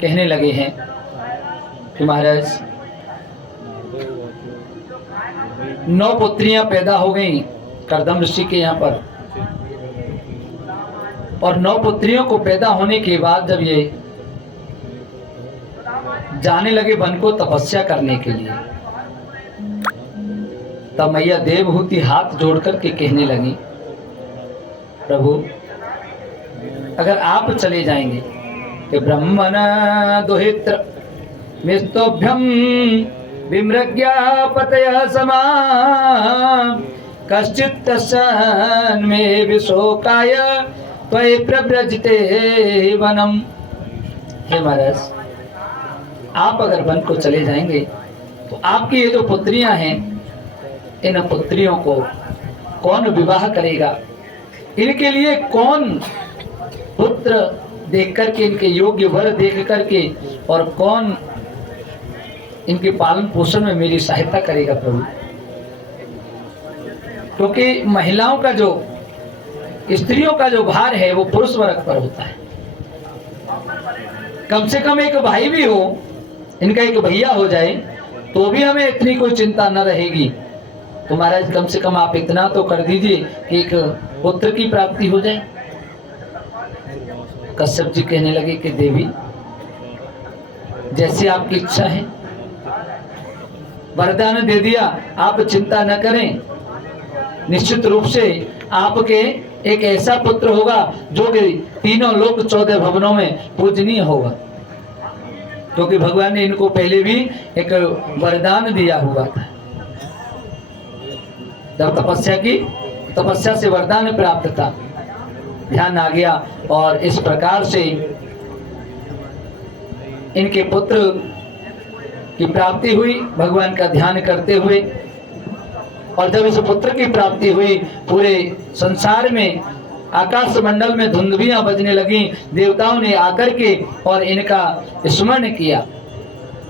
कहने लगे हैं कि महाराज 9 पुत्रियां पैदा हो गई करदम ऋषि के यहाँ पर, और 9 पुत्रियों को पैदा होने के बाद जब ये जाने लगे वन को तपस्या करने के लिए, तब मैया देवहूति हाथ जोड़ करके कहने लगी, प्रभु अगर आप चले जाएंगे कि ब्रह्मण दुहित्र मिस्तोभ्यम विमृग्यापतय समा कश्चित् तस्सन् मे विशोकाय त्वयि प्रव्रजते वनम। हे महाराज, आप अगर वन को चले जाएंगे तो आपकी ये जो पुत्रियां हैं, इन पुत्रियों को कौन विवाह करेगा? इनके लिए कौन पुत्र देख करके, इनके योग्य वर देख करके, और कौन इनके पालन पोषण में मेरी सहायता करेगा प्रभु? क्योंकि महिलाओं का जो, स्त्रियों का जो भार है वो पुरुष वर्ग पर होता है। कम से कम एक भाई भी हो, इनका एक भैया हो जाए तो भी हमें इतनी कोई चिंता न रहेगी। तो महाराज कम से कम आप इतना तो कर दीजिए कि एक पुत्र की प्राप्ति हो जाए। कश्यप जी कहने लगे कि देवी जैसी आपकी इच्छा है, वरदान दे दिया, आप चिंता न करें। निश्चित रूप से आपके एक ऐसा पुत्र होगा जो कि तीनों लोक 14 भवनों में पूजनीय होगा, क्योंकि भगवान ने इनको पहले भी एक वरदान दिया हुआ था। जब तपस्या से वरदान प्राप्त था, ध्यान आ गया, और इस प्रकार से इनके पुत्र की प्राप्ति हुई भगवान का ध्यान करते हुए। और जब इस पुत्र की प्राप्ति हुई, पूरे संसार में आकाश मंडल में धुंधुबियां बजने लगी। देवताओं ने आकर के और इनका स्मरण किया,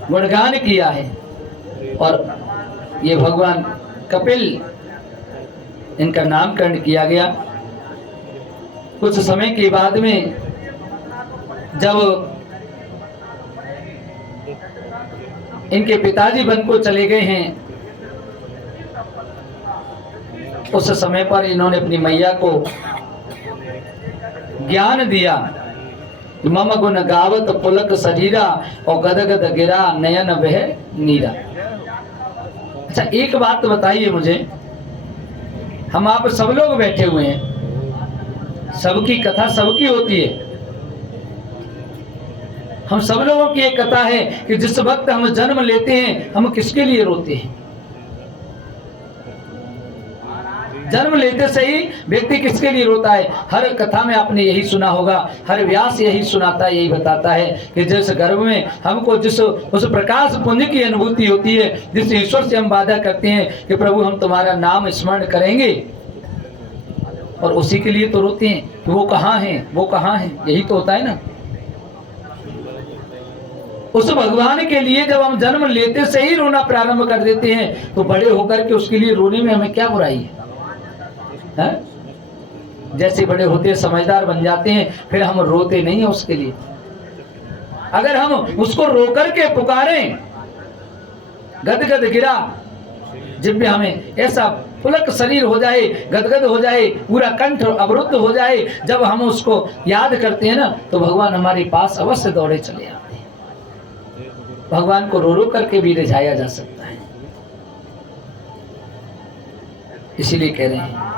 गुणगान किया है। और ये भगवान कपिल, इनका नामकरण किया गया। कुछ समय के बाद में जब इनके पिताजी वन को चले गए हैं, उस समय पर इन्होंने अपनी मैया को ज्ञान दिया, मम गुण गावत पुलक शरीरा और गदगद गिरा नयन वह नीरा। अच्छा, एक बात बताइए मुझे, हम आप सब लोग बैठे हुए हैं, सबकी कथा सबकी होती है। हम सब लोगों की एक कथा है कि जिस वक्त हम जन्म लेते हैं, हम किसके लिए रोते हैं? जन्म लेते से ही व्यक्ति किसके लिए रोता है? हर कथा में आपने यही सुना होगा, हर व्यास यही सुनाता है, यही बताता है कि जिस गर्भ में हमको जिस उस प्रकाश पुंज की अनुभूति होती है, जिस ईश्वर से हम वादा करते हैं कि प्रभु हम तुम्हारा नाम स्मरण करेंगे, और उसी के लिए तो रोते हैं कि वो कहाँ है, वो कहाँ है। यही तो होता है ना। उस भगवान के लिए जब हम जन्म लेते से ही रोना प्रारंभ कर देते हैं, तो बड़े होकर के उसके लिए रोने में हमें क्या बुराई है? जैसे बड़े होते समझदार बन जाते हैं, फिर हम रोते नहीं है उसके लिए। अगर हम उसको रो करके पुकारें, गदगद गिरा जिब्बे, हमें ऐसा पुलक शरीर हो जाए, गदगद हो जाए, पूरा कंठ अवरुद्ध हो जाए, जब हम उसको याद करते हैं ना, तो भगवान हमारे पास अवश्य दौड़े चले आते हैं। भगवान को रो रो करके भी रिझाया जा सकता है। इसीलिए कह रहे हैं,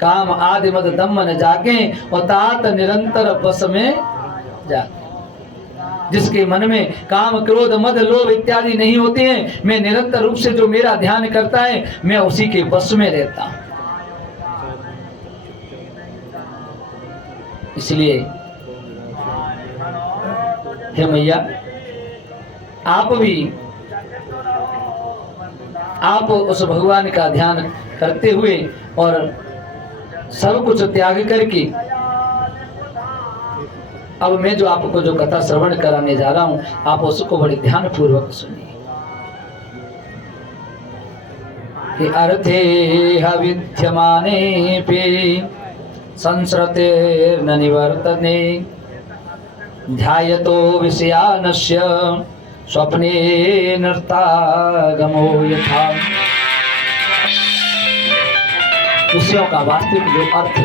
काम आदि मद दम न जागे और तात निरंतर बस में जागे। जिसके मन में काम क्रोध मद लोभ इत्यादि नहीं होते हैं, मैं निरंतर रूप से जो मेरा ध्यान करता है, मैं उसी के बस में रहता हूं। इसलिए हे मैया, आप उस भगवान का ध्यान करते हुए और सब कुछ त्याग करके, अब मैं जो आपको जो कथा श्रवण कराने जा रहा हूं, आप उसको बड़े ध्यान पूर्वक सुनिए। कि अर्थे हविध्यमाने पे संसृते न निवर्तने ध्यायतो विषयानस्य स्वप्ने नर्तागमो यथा। विषयों का वास्तविक जो अर्थ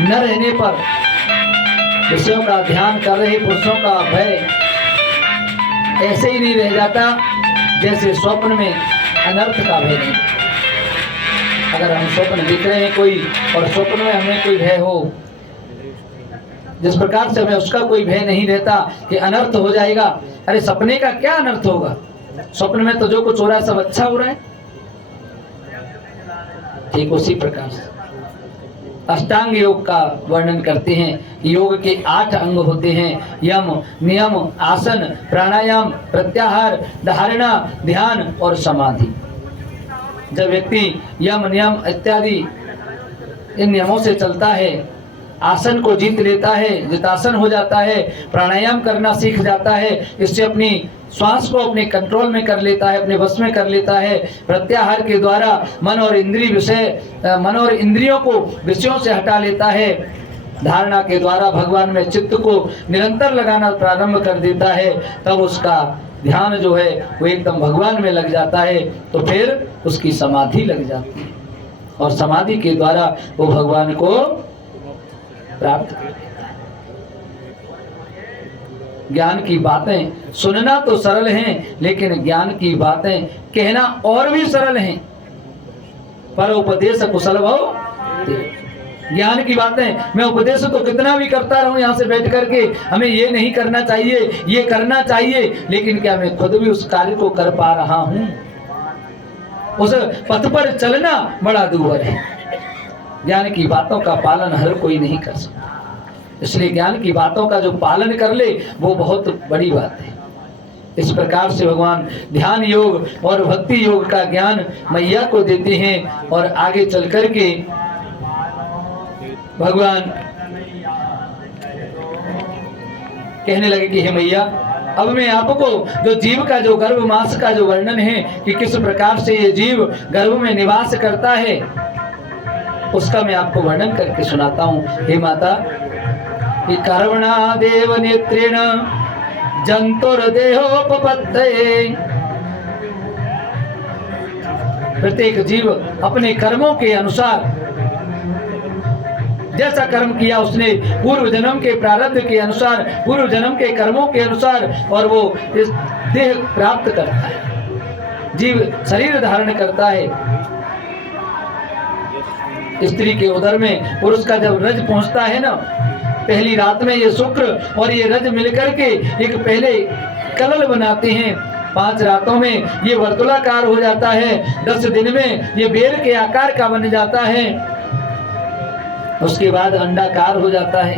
न रहने पर विषयों का ध्यान कर रहे पुरुषों का भय ऐसे ही नहीं रह जाता जैसे स्वप्न में अनर्थ का भय नहीं। अगर हम स्वप्न देख रहे हैं कोई और स्वप्न में हमें कोई भय हो, जिस प्रकार से हमें उसका कोई भय नहीं रहता कि अनर्थ हो जाएगा, अरे सपने का क्या अनर्थ होगा? स्वप्न में तो जो कुछ हो रहा है सब अच्छा हो रहा है। ठीक उसी प्रकार से अष्टांग योग का वर्णन करते हैं। योग के 8 अंग होते हैं, यम, नियम, आसन, प्राणायाम, प्रत्याहार, धारणा, ध्यान और समाधि। जब व्यक्ति यम, नियम इत्यादि इन नियमों से चलता है, आसन को जीत लेता है, जितासन हो जाता है, प्राणायाम करना सीख जाता है, इससे अपनी श्वास को अपने कंट्रोल में कर लेता है, अपने वश में कर लेता है, प्रत्याहार के द्वारा मन और इंद्रियों को विषयों से हटा लेता है, धारणा के द्वारा भगवान में चित्त को निरंतर लगाना प्रारंभ कर देता है, तब उसका ध्यान जो है वो एकदम भगवान में लग जाता है, तो फिर उसकी समाधि लग जाती है और समाधि के द्वारा वो भगवान को प्राप्त कर लेता है। ज्ञान की बातें सुनना तो सरल हैं, लेकिन ज्ञान की बातें कहना और भी सरल हैं। पर उपदेश कुशल भव। ज्ञान की बातें मैं उपदेश तो कितना भी करता रहूं यहाँ से बैठ करके, हमें ये नहीं करना चाहिए, ये करना चाहिए, लेकिन क्या मैं खुद भी उस कार्य को कर पा रहा हूं? उस पथ पर चलना बड़ा दूर है। ज्ञान की बातों का पालन हर कोई नहीं कर सकता, इसलिए ज्ञान की बातों का जो पालन कर ले वो बहुत बड़ी बात है। इस प्रकार से भगवान ध्यान योग और भक्ति योग का ज्ञान मैया को देते हैं और आगे चल कर के भगवान कहने लगे कि हे मैया, अब मैं आपको जो जीव का जो गर्भ मास का जो वर्णन है कि किस प्रकार से ये जीव गर्भ में निवास करता है, उसका मैं आपको वर्णन करके सुनाता हूँ। हे माता, कि कर्मणा देव नेत्रेण जंतुर्देहोपपत्तये। प्रत्येक जीव अपने कर्मों के अनुसार, जैसा कर्म किया उसने पूर्व जन्म के प्रारब्ध के अनुसार, पूर्व जन्म के कर्मों के अनुसार, और वो इस देह प्राप्त करता है, जीव शरीर धारण करता है। स्त्री के उदर में पुरुष का जब रज पहुंचता है ना, पहली रात में ये शुक्र और ये रज मिलकर के एक पहले कलल बनाते हैं, 5 रातों में ये वर्तुलाकार हो जाता है, 10 दिन में ये बेर के आकार का बन जाता है, उसके बाद अंडाकार हो जाता है।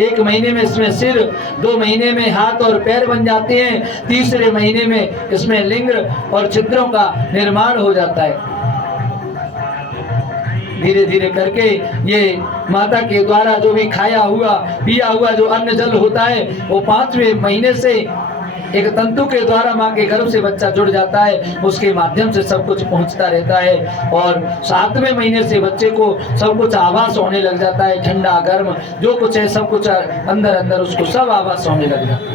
1 महीने में इसमें सिर, 2 महीने में हाथ और पैर बन जाते हैं, 3रे महीने में इसमें लिंग और छिद्रों का निर्माण हो जाता है। धीरे धीरे करके ये माता के द्वारा जो भी खाया हुआ पिया हुआ जो अन्न जल होता है, वो 5वें महीने से एक तंतु के द्वारा माँ के गर्भ से बच्चा जुड़ जाता है, उसके माध्यम से सब कुछ पहुंचता रहता है। और 7वें महीने से बच्चे को सब कुछ आभास होने लग जाता है, ठंडा गर्म जो कुछ है सब कुछ अंदर अंदर उसको सब आभास होने लग जाता है।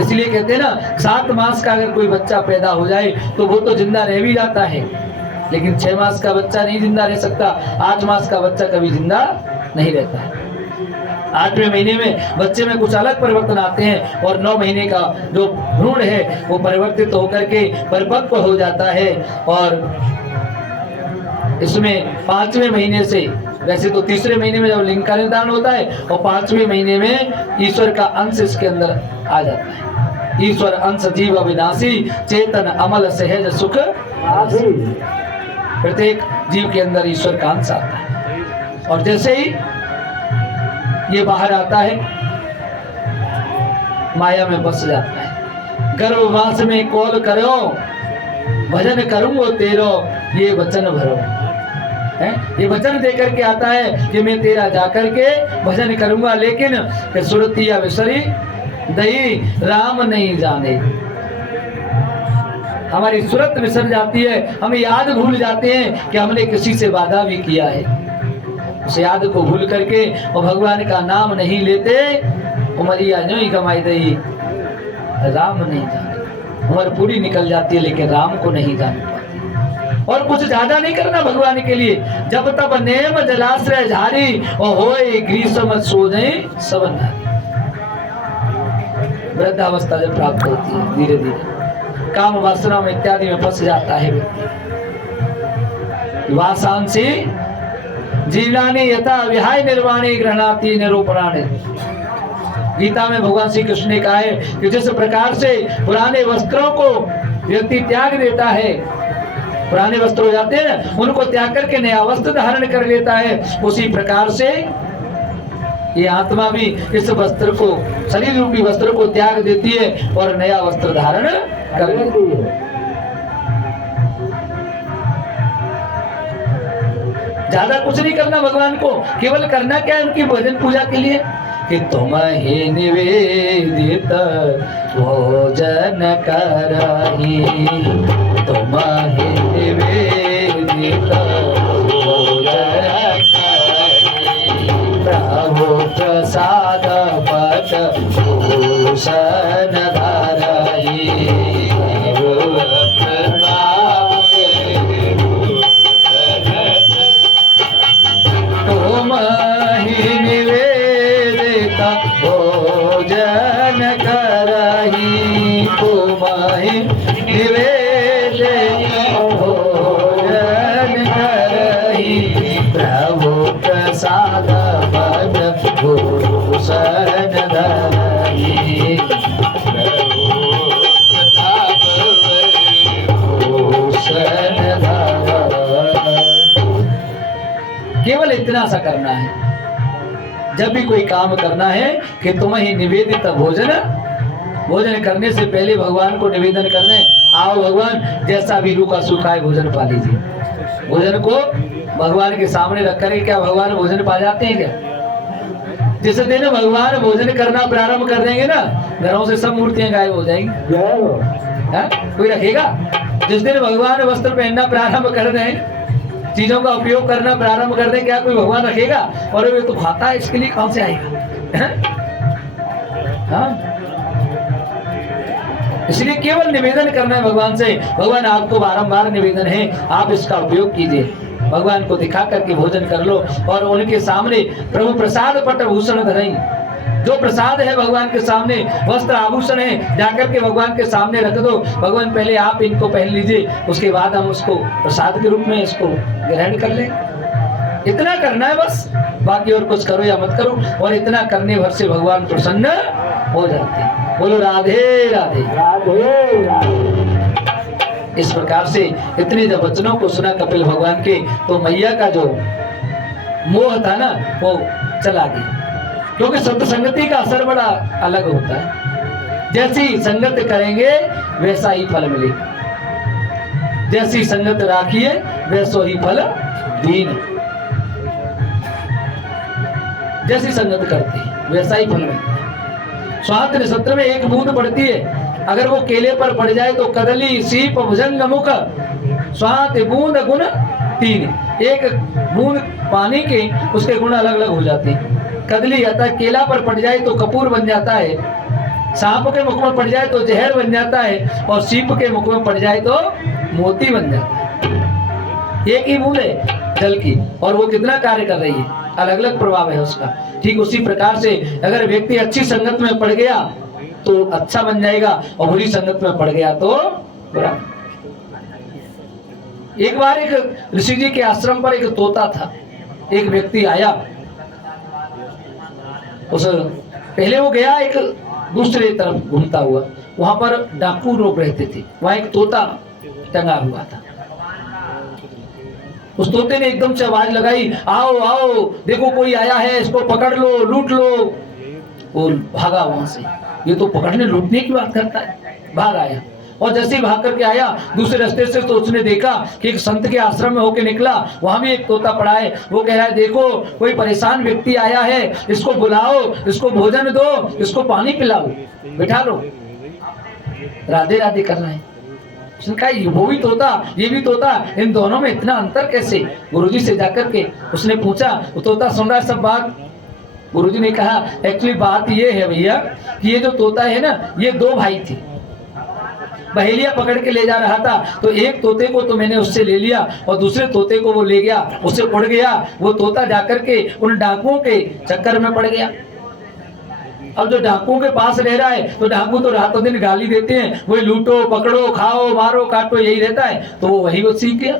इसलिए कहते हैं ना, 7 मास का अगर कोई बच्चा पैदा हो जाए तो वो तो जिंदा रह भी जाता है, लेकिन 6 मास का बच्चा नहीं जिंदा रह सकता, 8 मास का बच्चा कभी जिंदा नहीं रहता है। 8वें महीने में बच्चे में कुछ अलग परिवर्तन आते हैं और 9 महीने का जो भ्रूण है वो परिवर्तित होकर के परिपक्व हो जाता है। और इसमें 5वें महीने से, वैसे तो 3रे महीने में जब लिंग का निर्धारण होता है, और 5वें महीने में ईश्वर का अंश इसके अंदर आ जाता है। ईश्वर अंश जीव अविनाशी, चेतन अमल सहज सुख। प्रत्येक जीव के अंदर ईश्वर का अंश आता है, और जैसे ही ये बाहर आता है माया में बस जाता है। गर्भवास में कौल करो, भजन करूंगो तेरो, ये वचन भरो है। ये वचन देकर के आता है कि मैं तेरा जाकर के भजन करूंगा, लेकिन सुरतिया विसरी दही राम नहीं जाने। हमारी सूरत विसर जाती है, हम याद भूल जाते हैं कि हमने किसी से वादा भी किया है। उस याद को भूल करके और भगवान का नाम नहीं लेते, उमरिया जो ही कमाई दही, राम नहीं जाने, उम्र पूरी निकल जाती है लेकिन राम को नहीं जान पाती। और कुछ ज्यादा नहीं करना भगवान के लिए, जब तब नेम जलाश्रय झारी और होए ग्रीष्म सोने सबन। वृद्धावस्था जब प्राप्त होती है धीरे धीरे काम वासना में इत्यादि में फंस जाता है व्यक्ति। वासांसी जीर्णानि यथा विहाय निर्वाणी गृह्णाति निरूपणानि। गीता में भगवान श्री कृष्ण ने कहा है कि जिस प्रकार से पुराने वस्त्रों को व्यक्ति त्याग देता है, पुराने वस्त्र हो जाते हैं उनको त्याग करके नया वस्त्र धारण कर लेता है, उसी प्रकार से ये आत्मा भी इस वस्त्र को, शरीर रूपी वस्त्र को त्याग देती है और नया वस्त्र धारण कर लेती है। ज्यादा कुछ नहीं करना भगवान को, केवल करना क्या है उनकी भजन पूजा के लिए कि तुम्हें निवेदित भोजन करही, तुम्हें निवेदित भोजन करही, प्रभु प्रसाद पट भूषण धरही। भोजन करही, तुम्हें निवेदित भोजन करही, प्रभु प्रसाद पद भूषण धरही, भूषण धरही। केवल इतना सा करना है जब भी कोई काम करना है कि तुम्हें निवेदित भोजन, भोजन करने से पहले भगवान को निवेदन करने, आओ भगवान जैसा भी रूखा सूखा है भोजन पा लीजिए। भोजन को भगवान के सामने रख कर क्या भगवान भोजन पा जाते हैं क्या? जिस दिन भगवान भोजन करना प्रारंभ कर देंगे ना, घरों से सब मूर्तियां गायब हो जाएंगी। कोई रखेगा? जिस दिन भगवान वस्त्र पहनना प्रारंभ कर दें, चीजों का उपयोग करना प्रारंभ कर दे, क्या कोई भगवान रखेगा? और वे तो खाता है, इसके लिए कहां से आएगा? हाँ? इसलिए केवल निवेदन करना है भगवान से, भगवान आपको बारंबार निवेदन है, आप इसका उपयोग कीजिए, भगवान को दिखा करके भोजन कर लो और उनके सामने प्रभु प्रसाद पट भूषण धरई। जो प्रसाद है भगवान के सामने, वस्त्र आभूषण है, जाकर के भगवान के सामने रख दो। भगवान पहले आप इनको पहन लीजिए, उसके बाद हम उसको प्रसाद के रूप में इसको ग्रहण कर लें। इतना करना है बस, बाकी और कुछ करो या मत करो। और इतना करने भर से भगवान प्रसन्न हो जाते हैं। बोलो राधे राधे राधे राधे। इस प्रकार से इतने जब वचनों को सुना कपिल भगवान के, तो मैया का जो मोह था ना वो चला गया, क्योंकि सत्संगति का असर बड़ा अलग होता है। जैसी संगत करेंगे वैसा ही फल मिलेगा, जैसी संगत राखिए वैसो ही फल दीन। जैसी संगत करते हैं वैसा ही फल मिलता है। स्वात सत्र में एक बूंद पड़ती है, अगर वो केले पर पड़ जाए तो कदली सीप भुजंग मुख स्वात बूंद गुण तीन। एक बूंद पानी के उसके गुण अलग अलग हो जाते हैं। कदली अतः केला पर पड़ जाए तो कपूर बन जाता है, सांप के मुख में पड़ जाए तो जहर बन जाता है, और सीप के मुख में पड़ जाए तो मोती बन जाता है। एक ही बूंद है जल की और वो कितना कार्य कर रही है, अलग अलग प्रभाव है उसका। ठीक उसी प्रकार से अगर व्यक्ति अच्छी संगत में पड़ गया तो अच्छा बन जाएगा, और बुरी संगत में पड़ गया तो बुरा। एक बार एक ऋषि जी के आश्रम पर एक तोता था। एक व्यक्ति आया, उस पहले वो गया एक दूसरे तरफ घूमता हुआ, वहां पर डाकू लोग रहते थे, वहां एक तोता टंगा हुआ था। उस तोते ने एकदम से आवाज लगाई, आओ आओ देखो कोई आया है, इसको पकड़ लो लूट लो। वो भागा वहां से, ये तो पकड़ने लूटने की बात करता है, भाग आया। और जैसे ही भाग करके आया दूसरे रास्ते से, तो उसने देखा कि एक संत के आश्रम में होके निकला, वहां भी एक तोता पड़ा है। वो कह रहा है देखो कोई परेशान व्यक्ति आया है, इसको बुलाओ, इसको भोजन दो, इसको पानी पिलाओ, बिठा लो। राधे राधे कर रहे हैं। उसने कहा वो भी तोता ये भी तोता, इन दोनों में इतना अंतर कैसे? गुरुजी से जाकर के उसने पूछा, वो तोता सुन रहा है सब बात। गुरुजी ने कहा एक्चुअली बात ये है भैया कि ये जो तोता है ना, ये दो भाई थे, बहेलिया पकड़ के ले जा रहा था, तो एक तोते को तो मैंने उससे ले लिया और दूसरे तोते को वो ले गया, उससे उड़ गया। वो तोता जाकर के उन डाकुओं के चक्कर में पड़ गया। अब जो डाकुओं के पास रह रहा है तो डाकू तो रातों दिन गाली देते हैं, वही लूटो पकड़ो खाओ मारो काटो यही रहता है, तो वो सीख गया।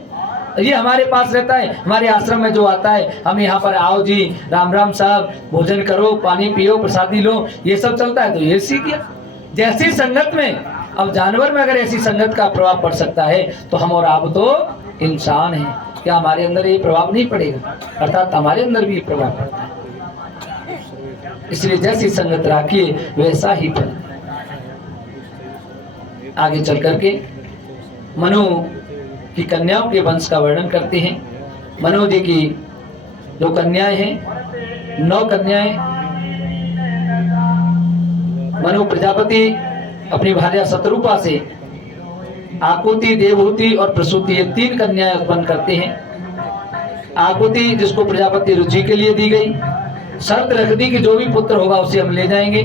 ये हमारे पास रहता है, हमारे आश्रम में जो आता है, हम यहाँ पर आओ जी राम राम साहब, भोजन करो, पानी पियो, प्रसादी लो, ये सब चलता है, तो ये सीख गया। जैसी संगत में, अब जानवर में अगर ऐसी संगत का प्रभाव पड़ सकता है, तो हम और आप तो इंसान हैं, क्या हमारे अंदर ये प्रभाव नहीं पड़ेगा? अर्थात हमारे अंदर भी प्रभाव पड़ता है। इसलिए जैसी संगत राखिए वैसा ही फल। आगे चल करके मनु की कन्याओं के वंश का वर्णन करते हैं। मनु जी की जो कन्याएं हैं, 9 कन्याएं। मनु प्रजापति अपनी भार्या शतरूपा से आकुति, देवहूति और प्रसूति, ये 3 कन्याएं उत्पन्न करते हैं। आकुति जिसको प्रजापति रुचि के लिए दी गई, शर्त रख दी कि जो भी पुत्र होगा उसे हम ले जाएंगे,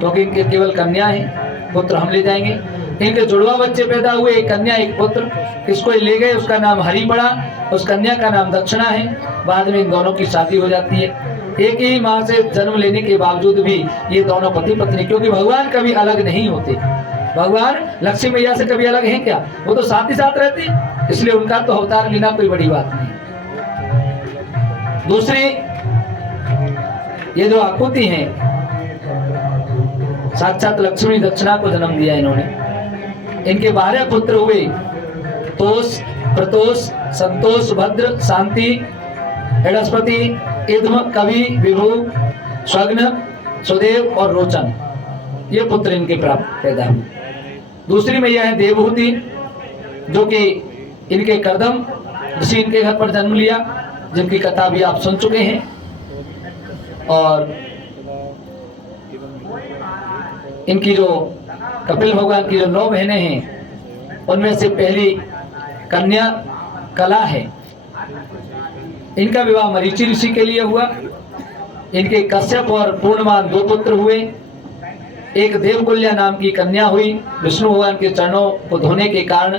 क्योंकि इनके केवल कन्या है, पुत्र हम ले जाएंगे। इनके जुड़वा बच्चे पैदा हुए, एक कन्या एक पुत्र, इसको ले गए, उसका नाम हरि पड़ा, उस कन्या का नाम दक्षिणा है। बाद में इन दोनों की शादी हो जाती है। एक ही माँ से जन्म लेने के बावजूद भी ये दोनों पति पत्नी, क्योंकि भगवान कभी अलग नहीं होते, भगवान लक्ष्मी मैया से कभी अलग है क्या? वो तो साथ ही साथ रहते, इसलिए उनका तो अवतार लेना कोई बड़ी बात नहीं। दूसरी, ये जो आकुति हैं, साक्षात लक्ष्मी दक्षिणा को जन्म दिया इन्होंने। इनके 12 पुत्र हुए, तोष, प्रतोष, संतोष, भद्र, शांति, एडस्पति, इद्म, कवि, विभु, स्वग्न, सुदेव और रोचन, ये पुत्र इनके प्राप्त पैदा हुए। दूसरी मैया है देवहूति, जो कि इनके कर्दम ऋषि इनके घर पर जन्म लिया, जिनकी कथा भी आप सुन चुके हैं। और इनकी जो कपिल भगवान की जो 9 बहनें हैं, उनमें से पहली कन्या कला है। इनका विवाह मरीचि ऋषि के लिए हुआ। इनके कश्यप और पूर्णमान 2 पुत्र हुए। एक देवकुल्या नाम की कन्या हुई। विष्णु भगवान के चरणों को धोने के कारण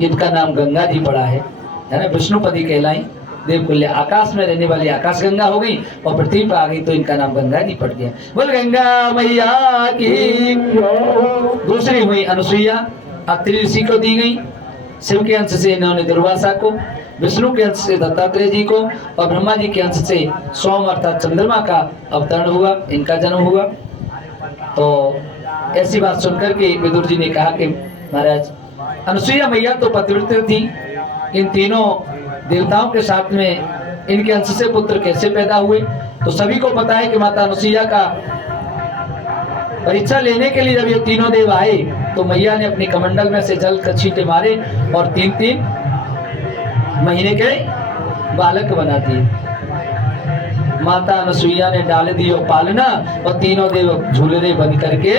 इनका नाम गंगा जी पड़ा है ना, विष्णुपदी कहलाई। देवकुल्या आकाश में रहने वाली आकाश गंगा हो गई, और पृथ्वी पर आ गई तो इनका नाम गंगा जी पड़ गया। बोल गंगा मैया की। दूसरी हुई अनुसुईया, अत्रि ऋषि को दी गई। शिव के अंश से इन्होंने दुर्वासा को, विष्णु के अंश से दत्तात्रेय जी को, और ब्रह्मा जी के अंश से सोम अर्थात चंद्रमा का अवतरण हुआ, इनका जन्म हुआ। तो ऐसी बात सुनकर के विदुर जी ने कहा कि महाराज, अनुसुईया मैया तो पतिव्रता थी, इन तीनों देवताओं के साथ में इनके अंश से पुत्र कैसे पैदा हुए? तो सभी को पता है कि माता अनुसुईया का परीक्षा लेने के लिए जब ये तीनों देव आए, तो मैया ने अपनी कमंडल में से जल का छींटे मारे और 3-3 महीने के बालक बना दिए। माता अनुसुईया ने डाल दी और पालना, और तीनों देव झूलने बन करके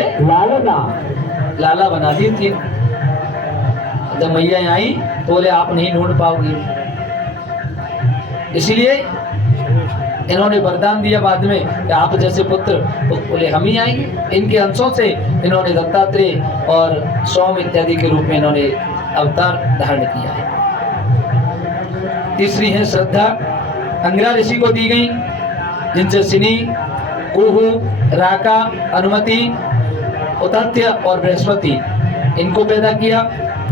लाला बना दिए थी। जब मैया आई तो बोले आप नहीं ढूंढ पाओगे, इसलिए इन्होंने वरदान दिया बाद में कि आप जैसे पुत्र, तो बोले हम ही आएंगे। इनके अंशों से इन्होंने दत्तात्रेय और सोम इत्यादि के रूप में इन्होंने अवतार धारण किया है। तीसरी है श्रद्धा, अंगिरा ऋषि को दी गई, जिनसे सिनी, कुहू, राका, अनुमति, उतथ्य और बृहस्पति इनको पैदा किया।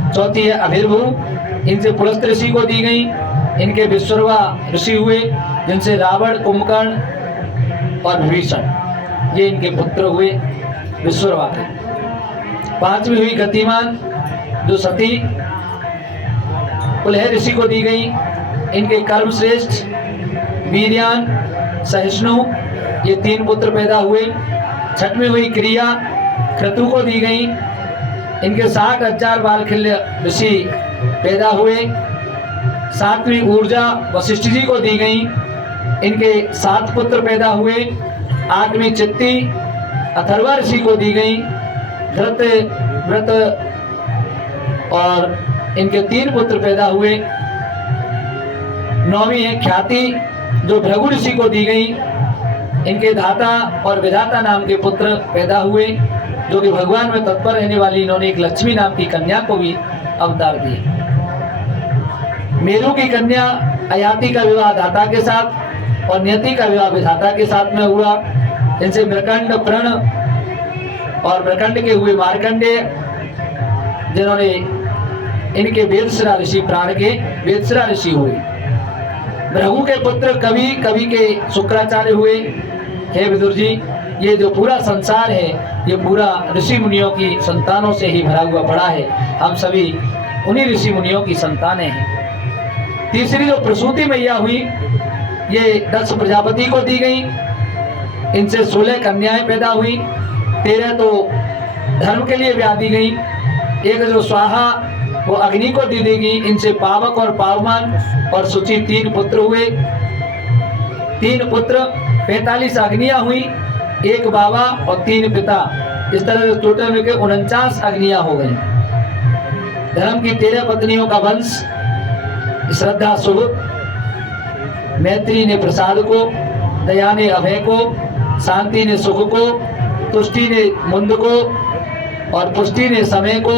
चौथी है अभिर्भु, इनसे पुलस्त ऋषि को दी गई। इनके विश्वरवा ऋषि हुए, जिनसे रावण, कुंभकर्ण और विभीषण, ये इनके पुत्र हुए विश्वरवा के। 5वीं हुई गतिमान, जो सती पुलह ऋषि को दी गई। इनके कर्म श्रेष्ठ, वीर्यान, सहिष्णु, ये 3 पुत्र पैदा हुए। 6वीं हुई क्रिया, क्रतु को दी गई। इनके 60,000 बालखिल्य ऋषि पैदा हुए। 7वीं ऊर्जा वशिष्ठ जी को दी गई। इनके 7 पुत्र पैदा हुए। 8वीं चित्ती अथर्वा ऋषि को दी गई। व्रत और इनके 3 पुत्र पैदा हुए। 9वीं है ख्याति, जो भृगु ऋषि को दी गई। इनके धाता और विधाता नाम के पुत्र पैदा हुए, जो कि भगवान में तत्पर रहने वाली इन्होंने एक लक्ष्मी नाम की कन्या को भी अवतार दिए। मेरु की कन्या अयाति का विवाह धाता के साथ और नियति का विवाह विधाता के साथ में हुआ। इनसे मृकंड, प्रण और मृकंड के हुए मार्कंडेय, जिन्होंने इनके वेदश्रा ऋषि, प्राण के वेदश्रा ऋषि हुए। भृगु के पुत्र कवि, कवि के शुक्राचार्य हुए। हे विदुर जी, ये जो पूरा संसार है ये पूरा ऋषि मुनियों की संतानों से ही भरा हुआ पड़ा है। हम सभी उन्हीं ऋषि मुनियों की संतानें हैं। तीसरी जो प्रसूति मैया हुई, ये दक्ष प्रजापति को दी गई। इनसे 16 कन्याएं पैदा हुई। 13 तो धर्म के लिए ब्याह दी गई। एक जो स्वाहा वो अग्नि को दी गई। इनसे पावक और पावमान और शुचि 3 पुत्र हुए। 3 पुत्र, 45 अग्नियां हुई, 1 बाबा और 3 पिता। इस तरह से टोटल मिलकर 49 अग्नियां हो गई। धर्म की 13 पत्नियों का वंश, श्रद्धा शुभ, मैत्री ने प्रसाद को, दया ने अभय को, शांति ने सुख को, तुष्टि ने मुंद को और पुष्टि ने समय को,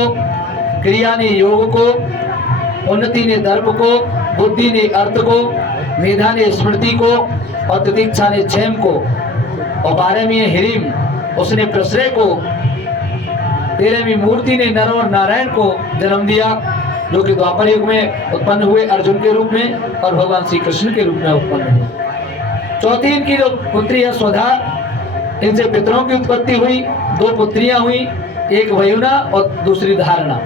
क्रिया ने योग को, उन्नति ने दर्प को, बुद्धि ने अर्थ को, मेधा ने स्मृति को और तितिक्षा ने क्षेम को, और 12वीं हिरिम, उसने प्रश्रय को। 13वीं मूर्ति ने नर और नारायण को जन्म दिया, जो कि द्वापर युग में उत्पन्न हुए अर्जुन के रूप में और भगवान श्री कृष्ण के रूप में उत्पन्न हुए। चौथी इनकी जो पुत्री है स्वधा, इनसे पितरों की उत्पत्ति हुई। 2 पुत्रियां हुई, एक वयुना और दूसरी धारणा।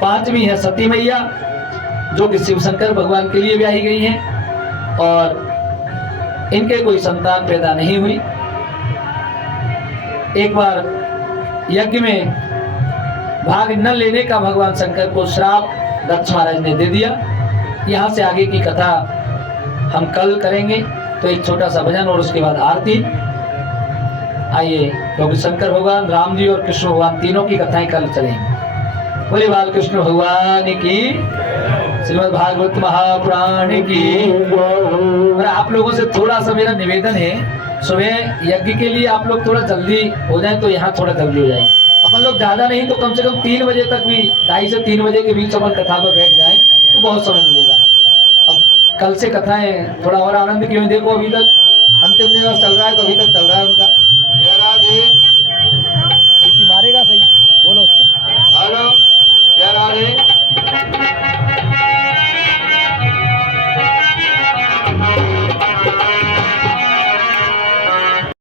5वीं है सती मैया, जो कि शिव शंकर भगवान के लिए ब्याही गई हैं और इनके कोई संतान पैदा नहीं हुई। एक बार यज्ञ में भाग न लेने का भगवान शंकर को श्राप दक्ष महाराज ने दे दिया। यहाँ से आगे की कथा हम कल करेंगे। तो एक छोटा सा भजन और उसके बाद आरती। आइए, क्योंकि शंकर भगवान, राम जी और कृष्ण भगवान तीनों की कथाएं कल चलेंगी। बोले बाल कृष्ण भगवान की, श्रीमद् भागवत महापुराण की। और आप लोगों से थोड़ा सा मेरा निवेदन है, सुबह यज्ञ के लिए आप लोग थोड़ा जल्दी हो जाए तो यहाँ थोड़ा जल्दी हो जाए। अपन लोग ज्यादा नहीं तो कम से कम 3 बजे तक भी, 2:30 से 3 बजे के बीच अपन कथा पर बैठ जाए तो बहुत समय मिलेगा। अब कल से कथाएं थोड़ा और आनंद की हुई। देखो अभी तक अंतिम दिवस चल रहा है, तो अभी तक चल रहा है उनका। जय राधे, सीटी मारेगा सही, बोलो उसको। हेलो, जय राधे।